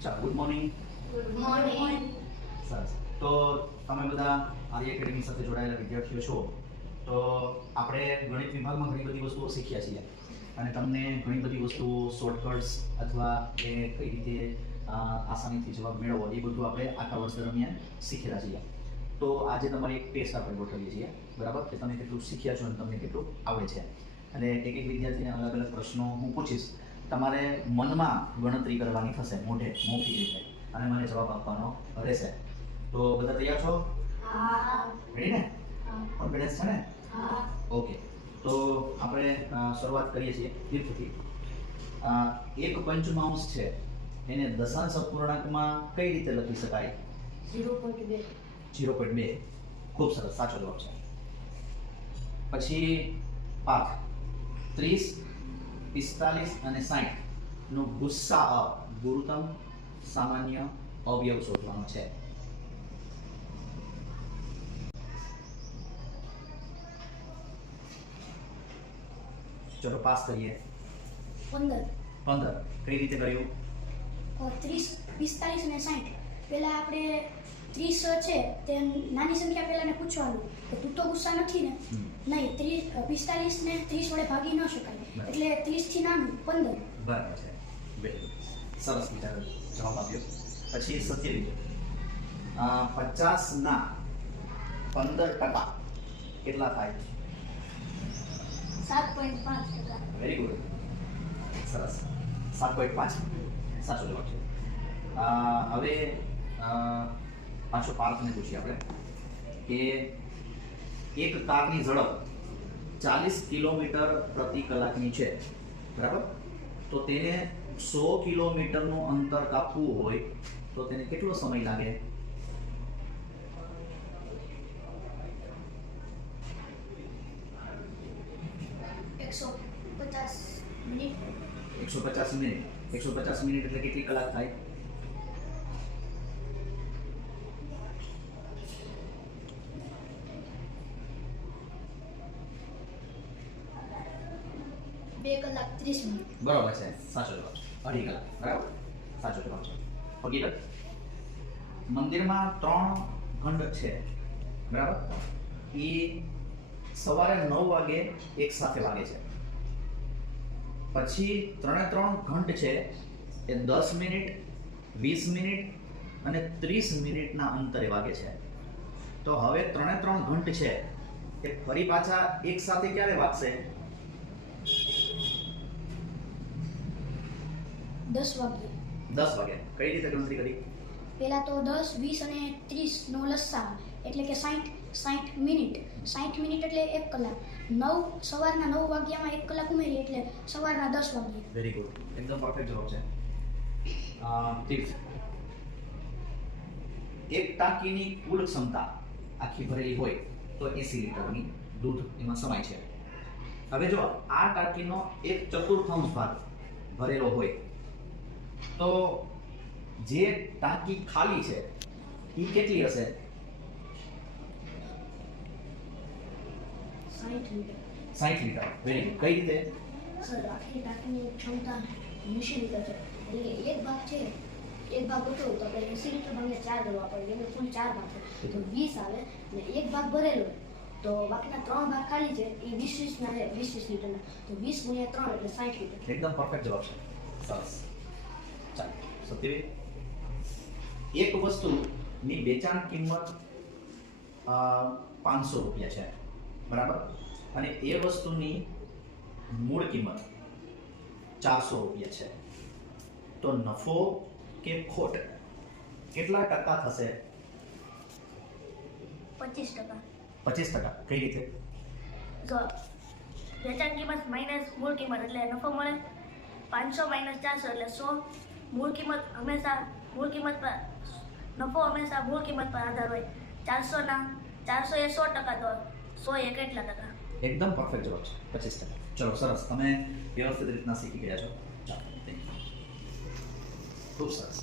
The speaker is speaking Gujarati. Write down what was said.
ચાલો, ગુડ મોર્નિંગ. Good morning. સરસ. તો તમે બધા આર્ય એકેડમી સાથે જોડાયેલા વિદ્યાર્થીઓ છો. તો આપણે ગણિત વિભાગમાં ઘણી બધી વસ્તુઓ શીખ્યા છીએ અને તમને ઘણી બધી વસ્તુઓ શોર્ટકટ્સ અથવા એ કઈ રીતે આસાનીથી જવાબ મેળવવો એ બધું આપણે આખા વર્ષ દરમિયાન શીખેલા છીએ. તો આજે તમારી એક ટેસ્ટ આપણે ગોઠવીએ છીએ, બરાબર, કે તમે કેટલું શીખ્યા છો અને તમને કેટલું આવડે છે. અને એક એક વિદ્યાર્થીને અલગ અલગ પ્રશ્નો હું પૂછીશ. તમારે મનમાં ગણતરી કરવાની થશે, મોઢે મૌખિક રીતે, અને મને જવાબ આપવાનો રહેશે. તો બધા તૈયાર છો? હા. રેડી ને? કોન્ફિડન્સ છે ને? હા. ઓકે. તો આપણે શરૂઆત કરીએ છીએ તીર્થથી. એક પંચમાંશ છે એને દશાંશ અપૂર્ણાંકમાં કઈ રીતે લખી શકાય? 0.2. 0.2. ખૂબ સરસ, સાચો જવાબ છે. પછી પાઠ 30, 45 અને 60 નો ગુસ્સા ગુરુત્તમ સામાન્ય અવયવ શોધવાનો છે. ચલો પાસ કરીએ. 15 કઈ રીતે કર્યું? 30, 45 અને 60. પહેલા આપણે 30 છે તે નાની સંખ્યા પહેલાને પૂછવાનું કે તું તો ગુસ્સા નથી ને? નહીં, 45 ને 30 વડે ભાગી ન શકાય, એટલે 30 થી નાનું 15. બરાબર છે, વેરી ગુડ, સરસ વિચાર જવાબ આપ્યો. પછી 27, 50 ના 15% કેટલા થાય? 7.5%. વેરી ગુડ, સરસ, 7.5 સાચો જવાબ છે. હવે પાછો પાર્થને પૂછીએ આપણે કે એક કારની ઝડપ 40 કિલોમીટર પ્રતિ કલાકની છે, બરાબર, તો તેને 100 કિલોમીટરનું અંતર કાપવું હોય તો તેને કેટલો સમય લાગે? 150 મિનિટ. 150 મિનિટ. 150 મિનિટ એટલે કેટલી કલાક થાય? 2 કલાક 30 મિનિટ. બરાબર છે, સાચો જવાબ છે. 2.5 કલાક, બરાબર, સાચો જવાબ છે. હકીકત મંદિરમાં 3 ઘંટ છે, બરાબર, એ સવારે 9 વાગે એક સાથે વાગે છે. પછી 3 ઘંટ છે એ 10 મિનિટ, 20 મિનિટ અને 30 મિનિટના અંતરે વાગે છે. તો હવે 3 ઘંટ છે એ ફરી પાછા એક સાથે ક્યારે વાગશે? 10 વાગે. 10 વાગે. કઈ રીતે ગણતરી કરી? પહેલા તો 10, 20 અને 30 નો લસા એટલે કે 60 મિનિટ. 60 મિનિટ એટલે 1 કલાક. સવારના 9 વાગ્યામાં 1 કલાક ઉમેરી એટલે સવારના 10 વાગે. વેરી ગુડ, એકદમ પરફેક્ટ જવાબ છે. તીર્થ, એક ટાંકીની કુલ ક્ષમતા આખી ભરેલી હોય તો 80 લીટરની દૂધ એમાં સમાય છે. હવે જો આ ટાંકીનો 1/4 ભાગ ભરેલો હોય તો જે ટાંકી ખાલી છે એ કેટલી હશે? 60 લીટર. 60 લીટર. Very good. કઈ રીતે? સર, આખી ટાંકીની ક્ષમતા 80 લીટર છે. એટલે એક ભાગ છે, એક ભાગ હતો તો આપણે 80 લીટર ભાગને 4 કરવા પડે, એટલે કુલ 4 ભાગ છે તો 20 આવે. અને એક ભાગ ભરેલો તો બાકીના 3 ભાગ ખાલી છે એ 20 ના છે, 20 લીટરના, તો 20 ગુણ્યા 3 એટલે 60 લીટર. એકદમ પરફેક્ટ જવાબ છે. સરસ. ચાલો, સત્યવી, એક વસ્તુની વેચાણ કિંમત 500 રૂપિયા છે, બરાબર, અને એ વસ્તુની મૂળ કિંમત 400 રૂપિયા છે. તો નફો કે ખોટ કેટલા ટકા થશે? 25%. 25%. કઈ રીતે? જો વેચાણ કિંમત માઇનસ મૂળ કિંમત એટલે નફો મળે. 500 માઇનસ 400 એટલે 100. મૂળ કિંમત હંમેશા મૂળ કિંમત પર નફો હંમેશા મૂળ કિંમત પર આધાર હોય. 400 એ 100% તો 100 એ કેટલા ટકા? એકદમ પરફેક્ટ જવાબ છે, 25%. ચલો, સરસ, તમે વ્યવસ્થિત રીતના શીખી ગયા છો. ચાલો, થેન્ક યુ, ખૂબ સરસ.